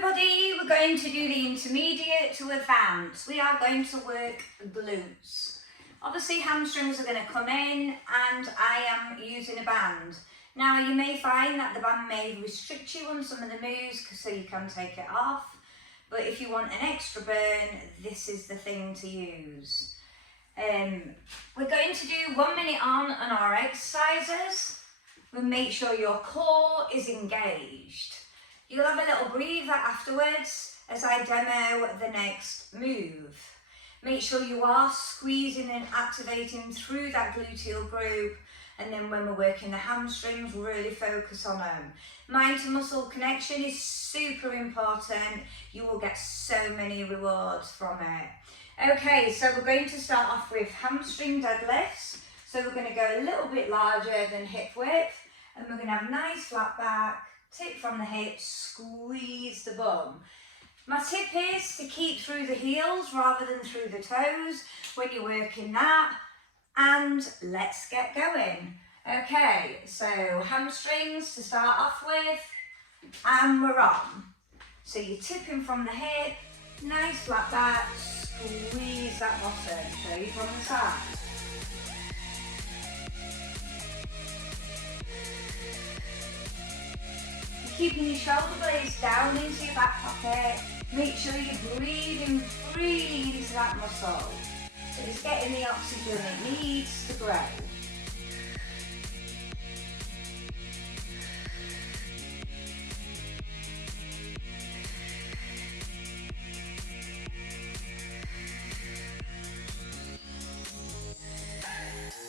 everybody, we're going to do the intermediate to advanced. We are going to work glutes. Obviously hamstrings are going to come in and I am using a band. Now you may find that the band may restrict you on some of the moves so you can take it off. But if you want an extra burn, this is the thing to use. We're going to do 1 minute on our exercises. We'll make sure your core is engaged. You'll have a little breather afterwards as I demo the next move. Make sure you are squeezing and activating through that gluteal group, and then when we're working the hamstrings, really focus on them. Mind to muscle connection is super important. You will get so many rewards from it. Okay, so we're going to start off with hamstring deadlifts. So we're going to go a little bit larger than hip width, and we're going to have a nice flat back, tip from the hips, squeeze the bum. My tip is to keep through the heels rather than through the toes when you're working that. And let's get going. Okay, so hamstrings to start off with, and we're on. So you're tipping from the hip, nice flat back, squeeze that bottom, show you from the side. Keeping your shoulder blades down into your back pocket. Make sure you're breathing freely into that muscle. So it's getting the oxygen it needs to grow.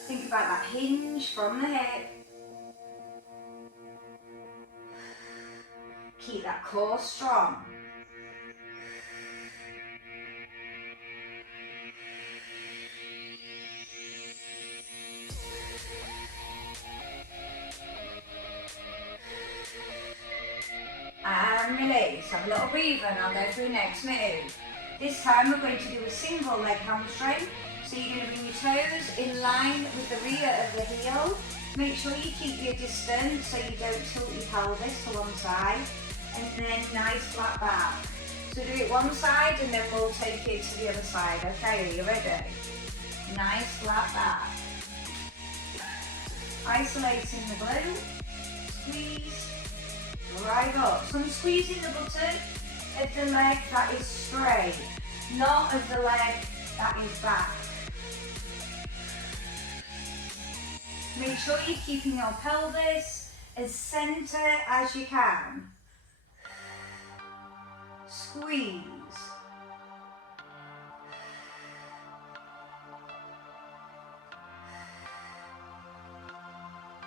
Think about that hinge from the hip. Keep that core strong. And release. Have a little breather and I'll go through next move. This time we're going to do a single leg hamstring. So you're going to bring your toes in line with the rear of the heel. Make sure you keep your distance so you don't tilt your pelvis to one side. And then nice flat back. So do it one side and then we'll take it to the other side. Okay, are you ready? Nice flat back. Isolating the glute. Squeeze. Right up. So I'm squeezing the button of the leg that is straight, not of the leg that is back. Make sure you're keeping your pelvis as centre as you can. Squeeze.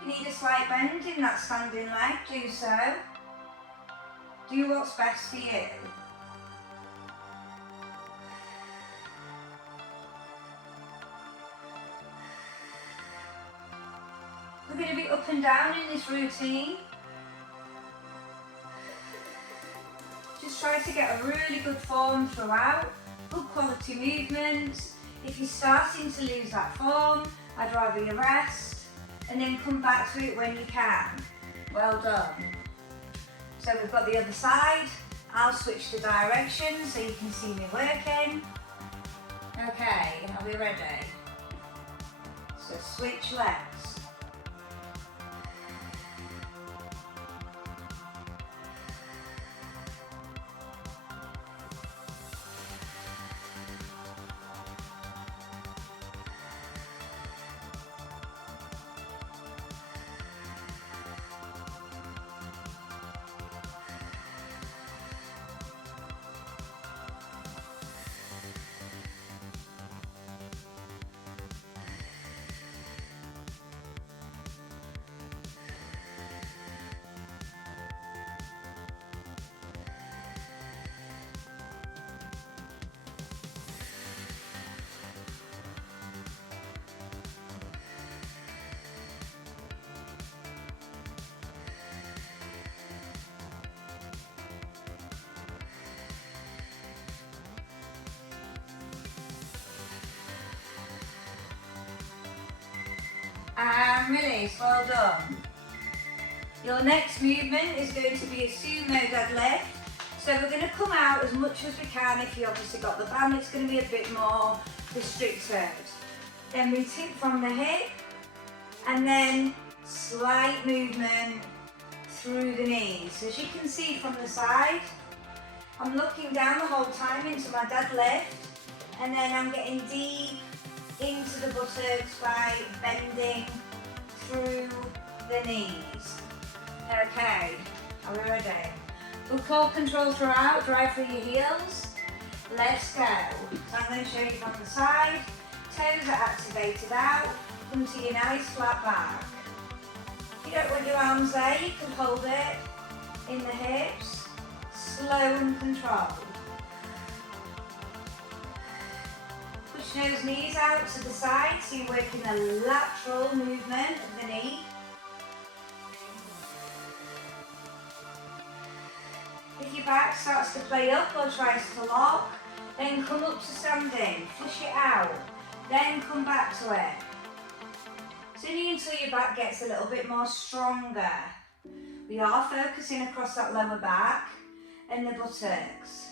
You need a slight bend in that standing leg, do so. Do what's best for you. We're going to be up and down in this routine. Just try to get a really good form throughout, good quality movements. If you're starting to lose that form, I'd rather you rest and then come back to it when you can. Well done. So we've got the other side. I'll switch the direction so you can see me working. Okay, are we ready? So switch legs. And release, well done. Your next movement is going to be a sumo deadlift. So we're going to come out as much as we can. If you obviously got the band, it's going to be a bit more restricted. Then we tip from the hip, and then slight movement through the knees. As you can see from the side, I'm looking down the whole time into my deadlift, and then I'm getting deep into the buttocks by bending through the knees. Okay, are we ready? Good core control throughout, drive through your heels. Let's go. So I'm going to show you from the side. Toes are activated out. Come to your nice flat back. If you don't want your arms there, you can hold it in the hips. Slow and controlled. Push those knees out to the side so you're working the lateral movement of the knee. If your back starts to play up or tries to lock, then come up to standing, push it out, then come back to it. It's only until your back gets a little bit more stronger. We are focusing across that lower back and the buttocks.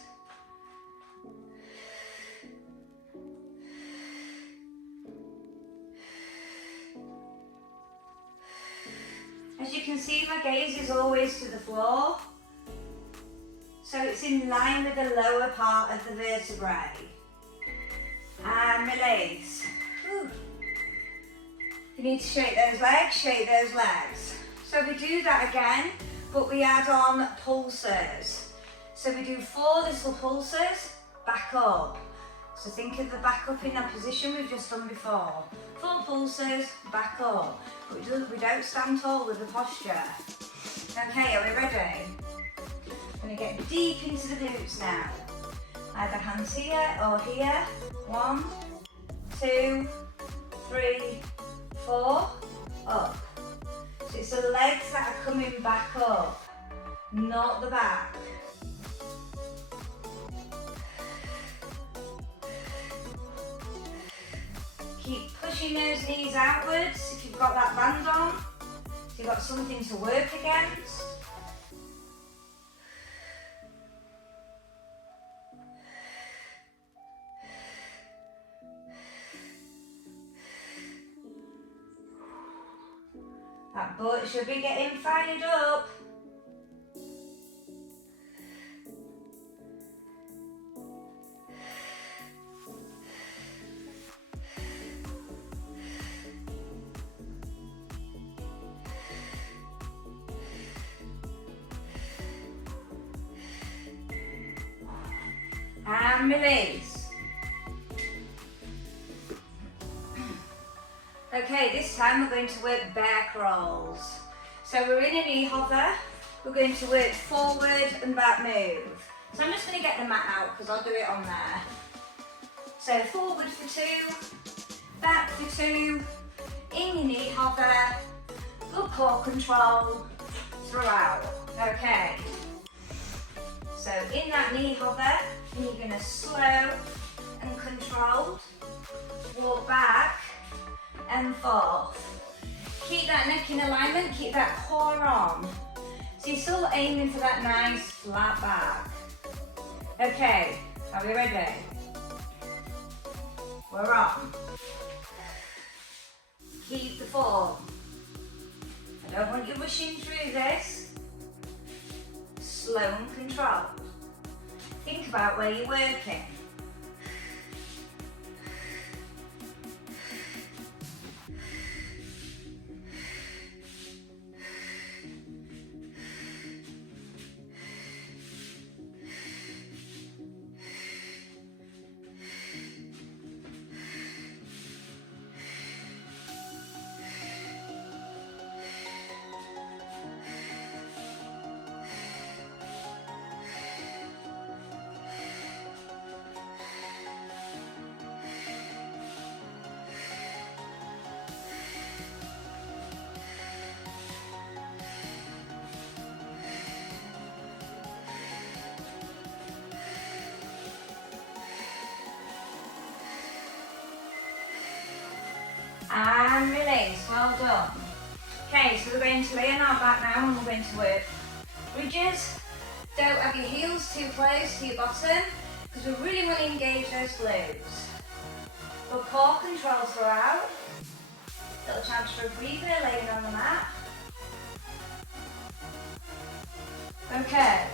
As you can see, my gaze is always to the floor. So it's in line with the lower part of the vertebrae. And release. Whew. You need to shake those legs, shake those legs. So we do that again, but we add on pulses. So we do 4 little pulses, back up. So think of the back up in that position we've just done before. 4 pulses, back up. But we don't stand tall with the posture. Okay, are we ready? I'm going to get deep into the glutes now. Either hands here or here. 1, 2, 3, 4, up. So it's the legs that are coming back up, not the back. Keep pushing those knees outwards if you've got that band on, so you've got something to work against. That butt should be getting fired up. And release. Okay, this time we're going to work bear crawls. So we're in a knee hover. We're going to work forward and back move. So I'm just going to get the mat out because I'll do it on there. So forward for 2, back for 2, in your knee hover, good core control throughout. Okay. So in that knee hover, and you're going to slow and controlled, walk back and forth. Keep that neck in alignment, keep that core on. So you're still aiming for that nice flat back. Okay, are we ready? We're on. Keep the form. I don't want you rushing through this. Slow and controlled. Think about where you're working. And release, well done. Okay, so we're going to lay on our back now and we're going to work bridges Don't have your heels too close to your bottom because we really want to engage those glutes. But core control throughout. Little chance for a breather, laying on the mat. Okay,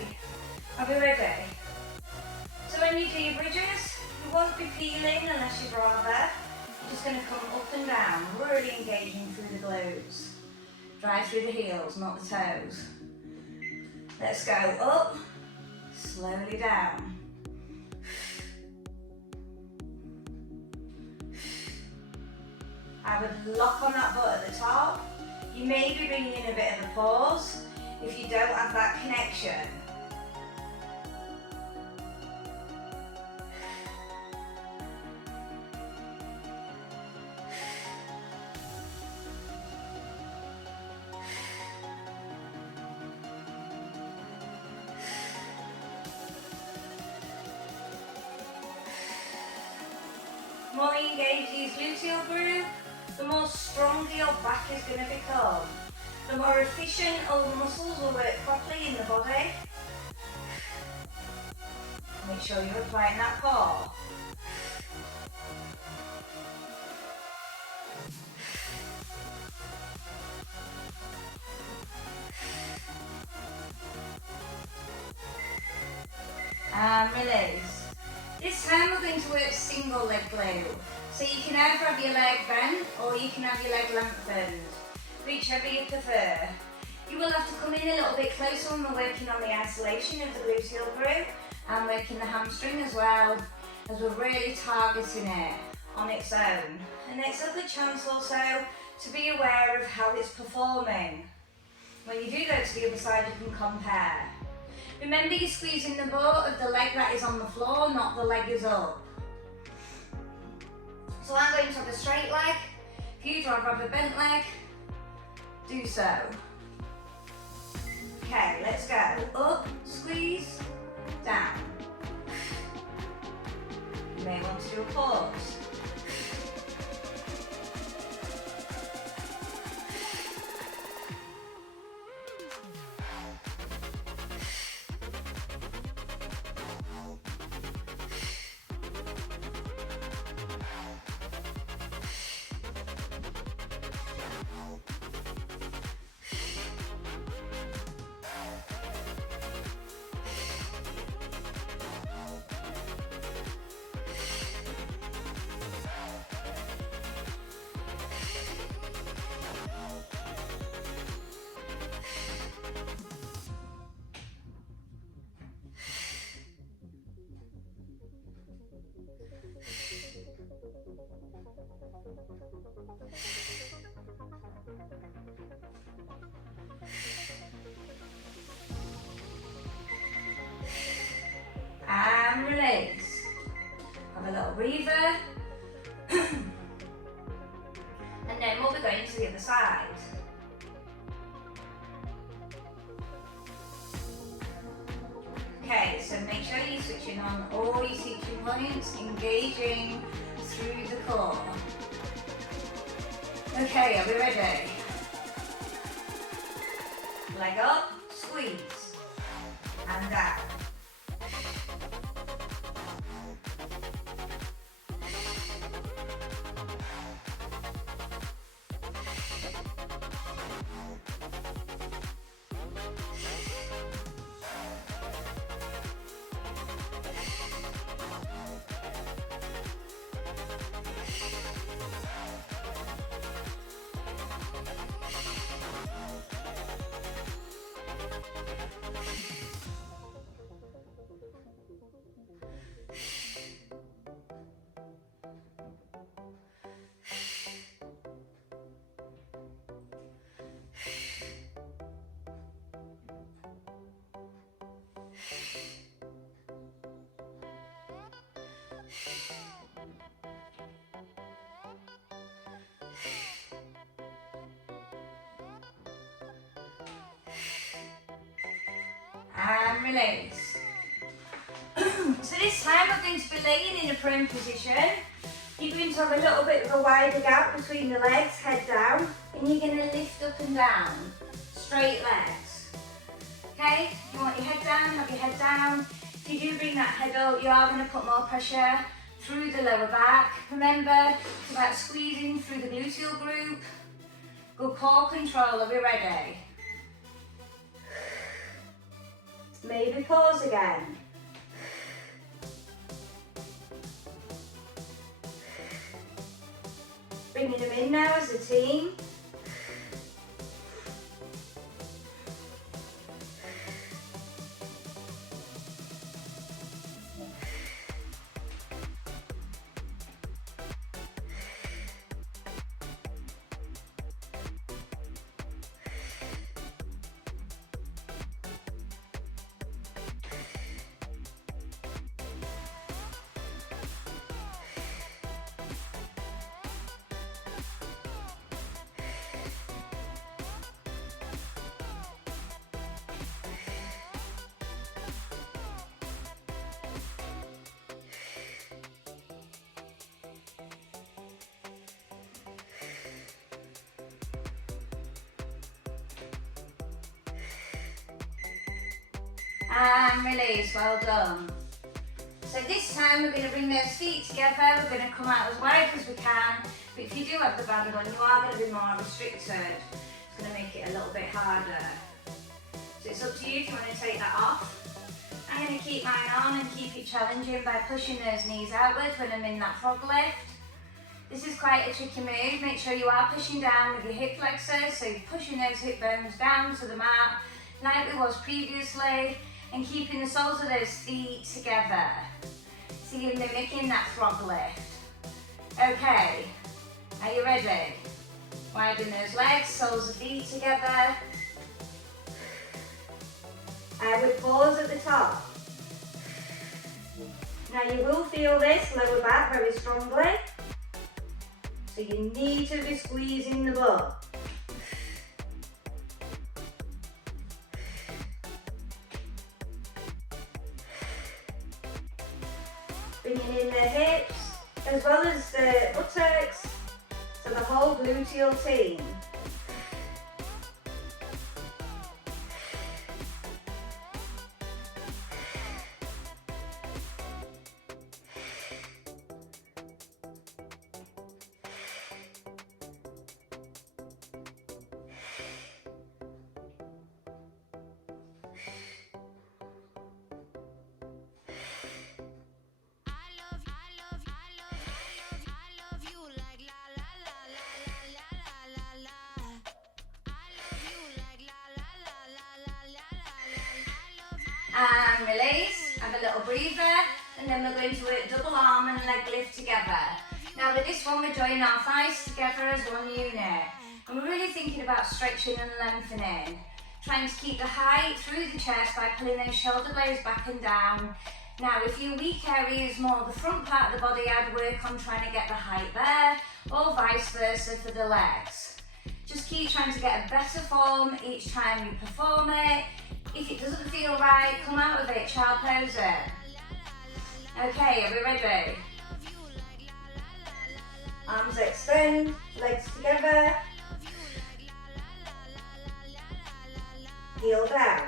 are we ready? So when you do your bridges, you won't be peeling unless you'd rather. You're just going to come up and down, really engaging through the glutes. Drive through the heels, not the toes. Let's go up, slowly down. I would lock on that butt at the top. You may be bringing in a bit of a pause if you don't have that connection. The more you engage these gluteal group, the more stronger your back is going to become. The more efficient all the muscles will work properly in the body. Make sure you're applying that core. And release. This time we're going to work single leg glute. So you can either have your leg bent or you can have your leg lengthened, whichever you prefer. You will have to come in a little bit closer when we're working on the isolation of the gluteal group and working the hamstring as well, as we're really targeting it on its own. And it's a good chance also to be aware of how it's performing. When you do go to the other side, you can compare. Remember, you're squeezing the butt of the leg that is on the floor, not the leg is up. So I'm going to have a straight leg. If you'd rather have a bent leg, do so. Okay, let's go. Up, squeeze, down. You may want to do a pause. And release. Have a little breather. And then we'll be going to the other side. Okay, so make sure you're switching on all your teaching points, engaging through the core. Okay, are we ready? Leg up, squeeze, and down. And release. So this time we're going to be laying in a prone position. You're going to have a little bit of a wider gap between the legs, head down, and you're going to lift up and down, straight legs. Okay, you want your head down, have your head down. If you do bring that head up, you are going to put more pressure through the lower back. Remember, it's about squeezing through the gluteal group. Good core control, are we ready? Maybe pause again. Bringing them in now as a team. And release, well done. So this time we're going to bring those feet together, we're going to come out as wide as we can, but if you do have the band on, you are going to be more restricted. It's going to make it a little bit harder. So it's up to you if you want to take that off. I'm going to keep mine on and keep it challenging by pushing those knees outwards when I'm in that frog lift. This is quite a tricky move. Make sure you are pushing down with your hip flexors, so you're pushing those hip bones down to the mat like we was previously, and keeping the soles of those feet together. So you're mimicking that frog lift. Okay, are you ready? Widen those legs, soles of feet together. I would pause at the top. Now you will feel this lower back very strongly, so you need to be squeezing the butt. Bringing in the hips, as well as the buttocks, so the whole gluteal team. And release, have a little breather, and then we're going to work double arm and leg lift together. Now with this one, we're joining our thighs together as one unit. And we're really thinking about stretching and lengthening, trying to keep the height through the chest by pulling those shoulder blades back and down. Now if your weak area is more the front part of the body, I'd work on trying to get the height there, or vice versa for the legs. Just keep trying to get a better form each time you perform it. If it doesn't feel right, come out of it, child pose it. Okay, are we ready? Arms extend, legs together. Heel down.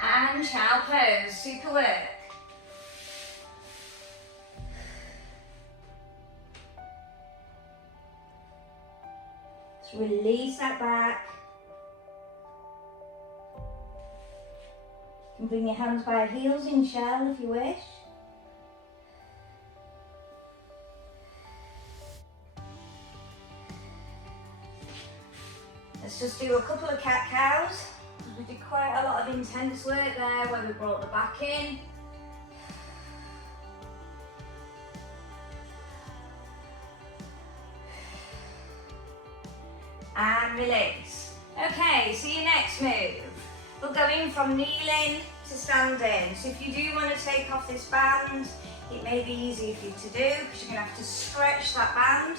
And child pose, super work. Just release that back. You can bring your hands by heels in shell if you wish. Let's just do a couple of cat-cows. We did quite a lot of intense work there where we brought the back in. And release. Okay, so your next move. We're going from kneeling to standing. So if you do want to take off this band, it may be easy for you to do because you're going to have to stretch that band.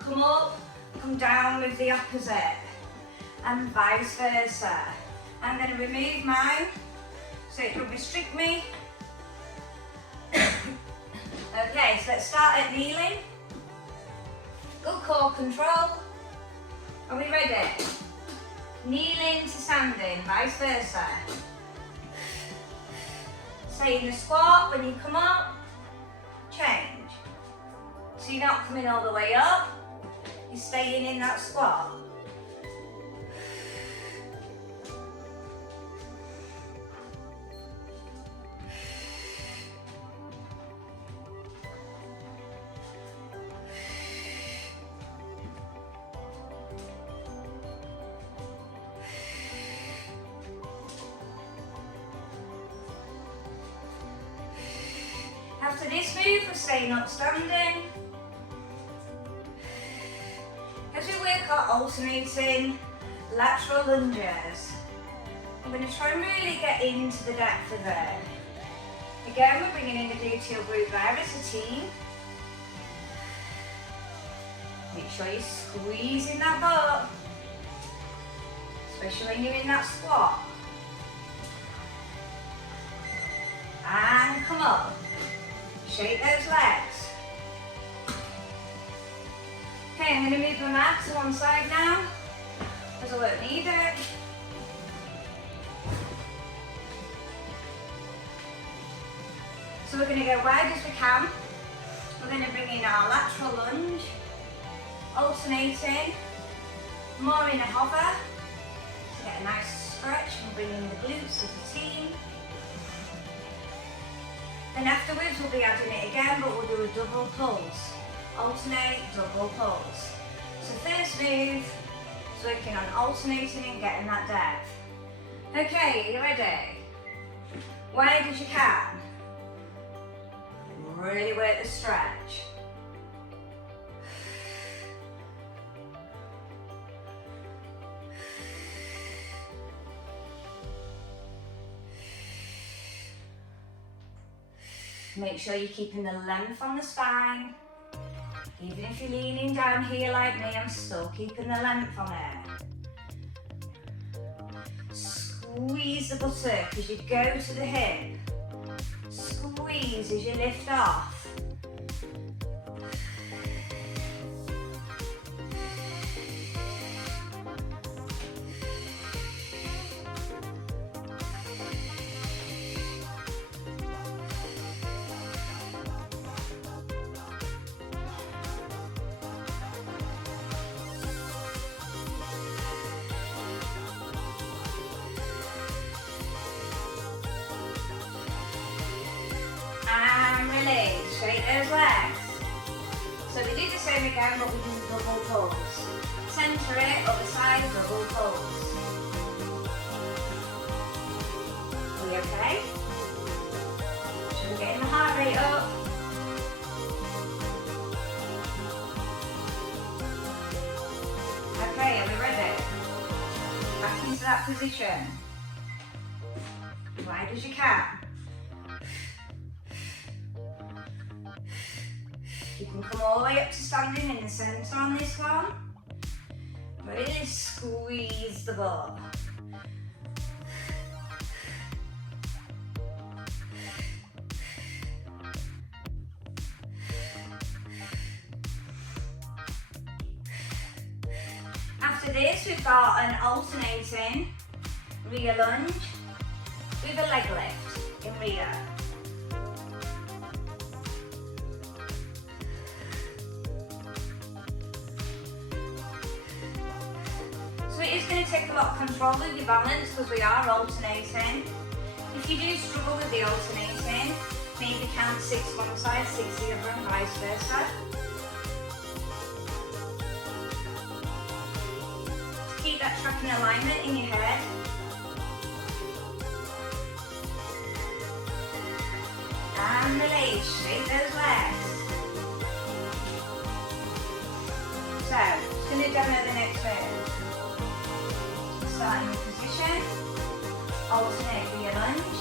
Come up, come down with the opposite, and vice versa. I'm going to remove mine so it will restrict me. Okay, so let's start at kneeling. Good core control. Are we ready? Kneeling to standing, vice versa. Stay in the squat when you come up, change. So you're not coming all the way up, you're staying in that squat. After this move, we're staying up standing. As we work our alternating lateral lunges, I'm going to try and really get into the depth of it. Again, we're bringing in the gluteal glute there as a team. Make sure you're squeezing that butt, especially when you're in that squat. And come up. Shake those legs. Okay, I'm going to move my mat to one side now, because I won't need it. So we're going to go wide as we can. We're going to bring in our lateral lunge, alternating, more in a hover, to get a nice stretch and bring in the glutes as a team. Then afterwards we'll be adding it again, but we'll do a double pulse. Alternate, double pulse. So first move is working on alternating and getting that depth. Okay, are you ready? Wide as you can. Really work the stretch. Make sure you're keeping the length on the spine. Even if you're leaning down here like me, I'm still keeping the length on it. Squeeze the buttock as you go to the hip. Squeeze as you lift off. And release, straight those legs. So we do the same again, but we do double pulse. Centre it, other side, double pulse. Are we okay? So we're getting the heart rate up. Okay, are we ready? Back into that position. Wide as you can. You can come all the way up to standing in the centre on this one. Really squeeze the butt. After this, we've got an alternating rear lunge with a leg lift in rear. It is going to take a lot of control of your balance because we are alternating. If you do struggle with the alternating, maybe count 6 one side, 6 the other and vice versa. To keep that tracking alignment in your head. And release, straight those legs. So, just going to demo the next move. Starting position, alternate with your lunge,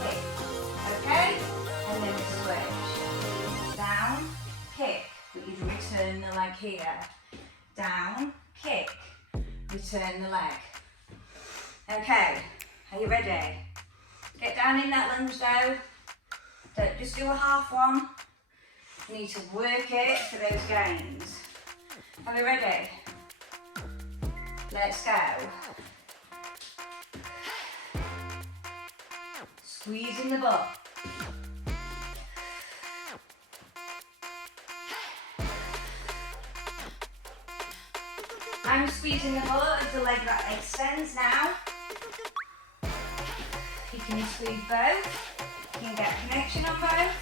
kick, okay? And then we switch. Down, kick, but you return the leg here. Down, kick, return the leg. Okay, are you ready? Get down in that lunge though. Don't just do a half one. You need to work it for those gains. Are we ready? Let's go. Squeezing the butt. I'm squeezing the butt of the leg that extends now. You can squeeze both. You can get connection on both.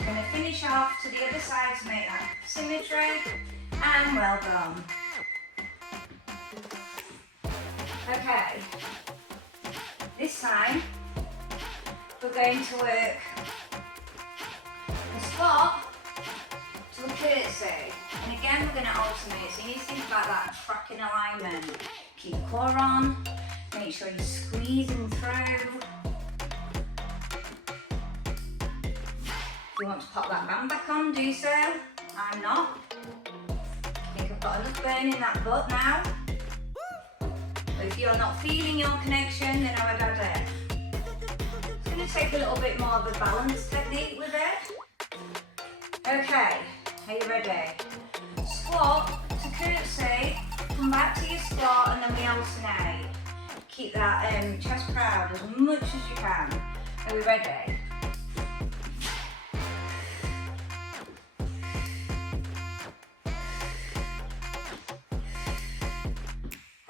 Going to finish off to the other side to make that symmetry, and well done. Okay, this time we're going to work a squat to a curtsy, and again we're going to alternate, so you need to think about that tracking alignment. Keep the core on, make sure you're squeezing through. If you want to pop that band back on, do so. I'm not. I think I've got enough burn in that butt now. But if you're not feeling your connection, then I would add it. It's going to take a little bit more of a balance technique with it. Okay, are you ready? Squat to curtsy, come back to your squat, and then we alternate. Keep that chest proud as much as you can. Are we ready?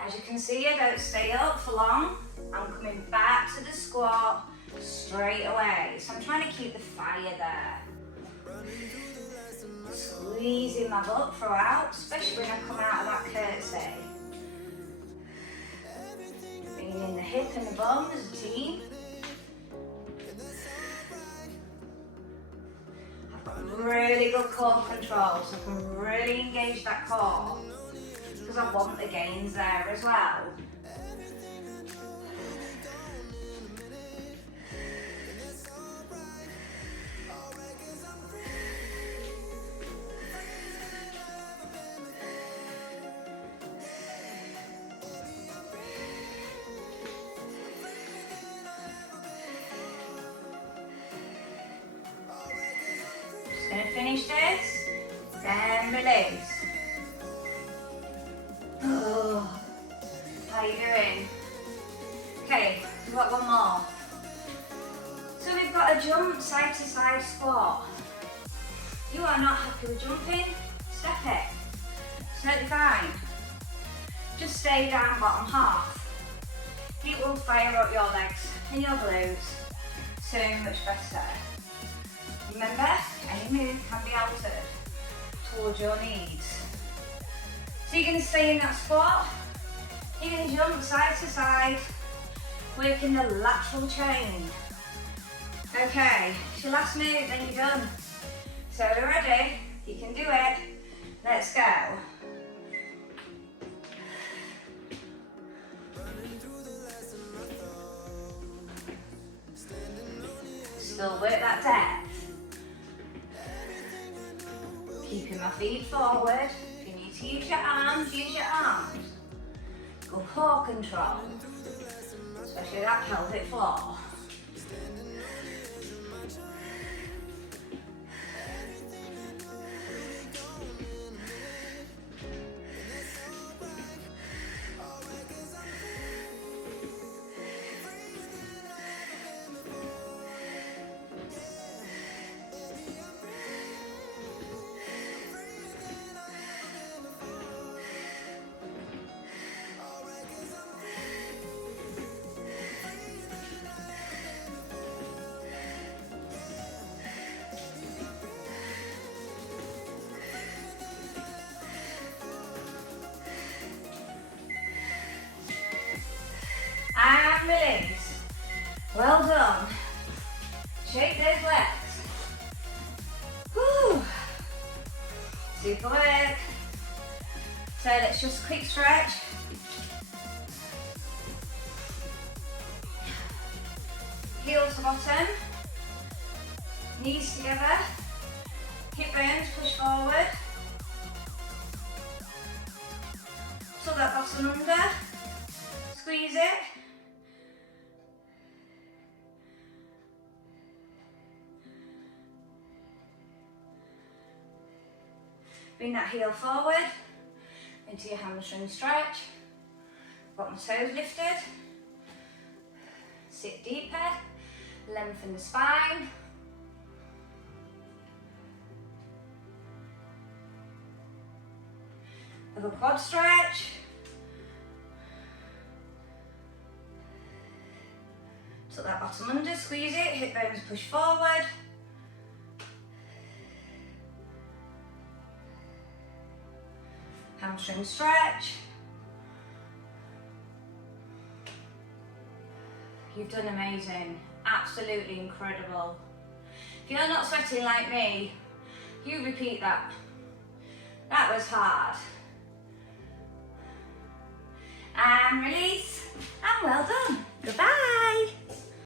As you can see, I don't stay up for long. I'm coming back to the squat straight away. So I'm trying to keep the fire there. Squeezing my butt throughout, especially when I come out of that curtsy. Bringing in the hip and the bum as a team. I've got really good core control, so I can really engage that core. Because I want the gains there as well. Just going to finish this, then release. Oh, how are you doing? Okay, we've got one more. So we've got a jump side to side squat. You are not happy with jumping? Step it. It's totally fine. Just stay down bottom half. It will fire up your legs and your glutes so much better. Remember, any move can be altered towards your needs. So you're going to stay in that squat, you're going to jump side to side, working the lateral chain. Okay, it's your last move, then you're done. So we're ready, you can do it, let's go. Still work that depth. Keeping my feet forward. Use your arms, use your arms. Good core control, especially that pelvic floor. Well done. Shake those legs. Whew. Super work. So let's just quick stretch. Heel to bottom. Knees together. Hip bones push forward. Tuck that bottom under. Squeeze it. Bring that heel forward into your hamstring stretch. Got my toes lifted. Sit deeper. Lengthen the spine. Have a quad stretch. Tuck that bottom under, squeeze it, hip bones push forward. Hamstring stretch. You've done amazing, absolutely incredible. If you're not sweating like me, you repeat that. That was hard. And release, and well done. Goodbye.